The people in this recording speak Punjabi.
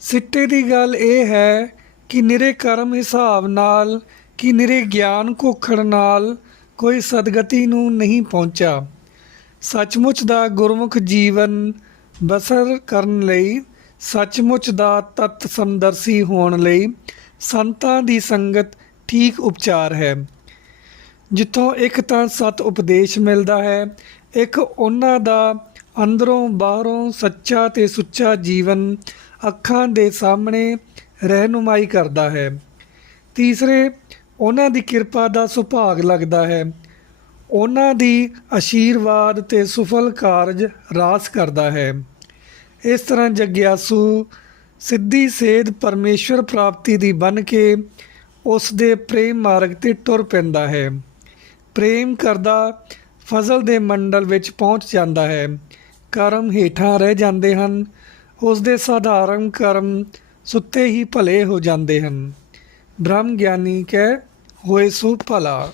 ਸਿੱਟੇ ਦੀ ਗੱਲ ਇਹ ਹੈ ਕਿ ਨਿਰੇ ਕਰਮ ਹਿਸਾਬ ਨਾਲ, ਕਿ ਨਿਰੇ ਗਿਆਨ ਘੋਖੜ ਨਾਲ ਕੋਈ ਸਦਗਤੀ ਨੂੰ ਨਹੀਂ ਪਹੁੰਚਾ ਸੱਚਮੁੱਚ ਦਾ ਗੁਰਮੁਖ ਜੀਵਨ ਬਸਰ ਕਰਨ ਲਈ, ਸੱਚਮੁੱਚ ਦਾ ਤਤ ਸਮਦਰਸੀ ਹੋਣ ਲਈ ਸੰਤਾਂ ਦੀ ਸੰਗਤ ਠੀਕ ਉਪਚਾਰ ਹੈ। ਜਿੱਥੋਂ ਇੱਕ ਤਾਂ ਸਤ ਉਪਦੇਸ਼ ਮਿਲਦਾ ਹੈ, ਇੱਕ ਉਹਨਾਂ ਦਾ ਅੰਦਰੋਂ ਬਾਹਰੋਂ ਸੱਚਾ ਤੇ ਸੁੱਚਾ ਜੀਵਨ ਅੱਖਾਂ ਦੇ ਸਾਹਮਣੇ ਰਹਿਨੁਮਾਈ ਕਰਦਾ ਹੈ। ਤੀਸਰੇ, ਉਹਨਾਂ ਦੀ ਕਿਰਪਾ ਦਾ ਸੁਭਾਗ ਲੱਗਦਾ ਹੈ। ਉਹਨਾਂ ਦੀ ਆਸ਼ੀਰਵਾਦ ਤੇ ਸੁਫਲ ਕਾਰਜ ਰਾਸ ਕਰਦਾ ਹੈ। ਇਸ ਤਰ੍ਹਾਂ ਜਗਿਆਸੂ ਸਿੱਧੀ ਸੇਧ ਪਰਮੇਸ਼ਵਰ ਪ੍ਰਾਪਤੀ ਦੀ ਬਨ ਕੇ ਉਸ ਦੇ ਪ੍ਰੇਮ ਮਾਰਗ ਤੇ ਟੁਰ ਪੈਂਦਾ ਹੈ। ਪ੍ਰੇਮ ਕਰਦਾ ਫਜ਼ਲ ਦੇ ਮੰਡਲ ਵਿੱਚ ਪਹੁੰਚ ਜਾਂਦਾ ਹੈ। ਕਰਮ ਹੇਠਾਂ ਰਹਿ ਜਾਂਦੇ ਹਨ। ਉਸ ਦੇ ਸਾਧਾਰਨ ਕਰਮ ਸੁੱਤੇ ਹੀ ਭਲੇ ਹੋ ਜਾਂਦੇ ਹਨ। ਬ੍ਰਹਮ ਗਿਆਨੀ ਕਹਿ, ਹੋਏ ਸੋ ਭਲਾ।